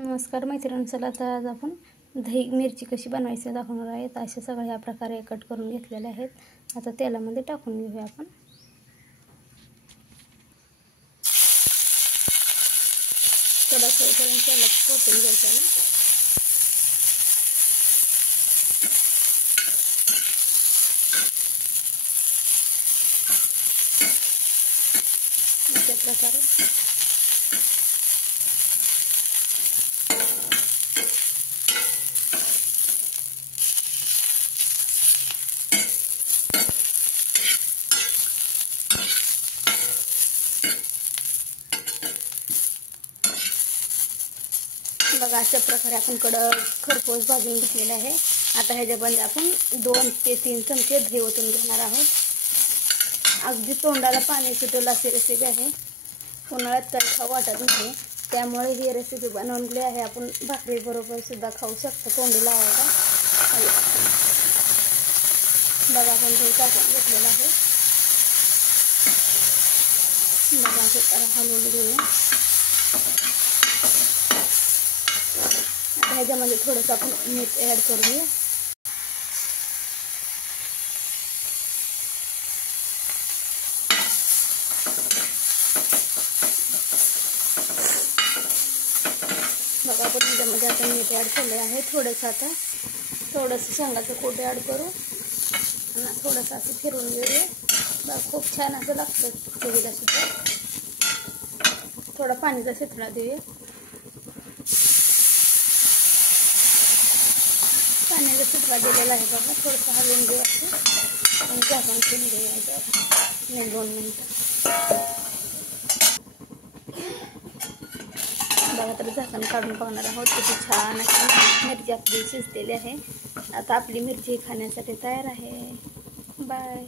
नमस्कार मैत्रिणी, चला तर आज आपण दही मिरची कशी बनवायची दाखवणार आहेत। अशा सगळ्या प्रकारे कट करून घेतलेले आहेत। आता तेलामध्ये टाकून घेऊया आपण। थोडा वेळपर्यंत त्याला परतून घ्यायचं। अशा प्रकारे बघा, अशा प्रकारे आपण खरपूस भाजून घेतलेले आहे। आता ह्याच्यामध्ये आपण 2 ते 3 चमचे दही ओतून घेणार आहोत। अगदी तोंडाला पाणी सुटेल अशी रेसिपी आहे। उन्हाळ्यात तर खाऊ वाटत नाही, त्यामुळे ही रेसिपी बनवली आहे। आपण भाकरी बरोबर सुद्धा खाऊ शकतो तोंडी लावायला। बघा, आपण दही टाकून घेतलेलं आहे। बघा, असं हलवून घेऊया। ह्याच्यामध्ये थोडंसं आपण मीठ ॲड करूया। बघा, आपण ह्याच्यामध्ये आता मीठ ॲड केले आहे। थोडंसं शेंगाचं कोट ॲड करू आणि थोडंसं असं फिरवून घेऊया। बघा, खूप छान असं लागतं चवीला सुद्धा। थोडा पाणीचा शितळा देऊया। पाण्याचा शितळा दिलेला आहे। बघा, थोडंसं हलवून घेऊ असं आणि झाकण ठेवून घेऊया 1-2 मिनटं। बघा, तर झाकण काढून पाहणार आहोत किती छान अशी मिरची आपली शिजलेली आहे। आता आपली मिरची खाण्यासाठी तयार आहे। बाय।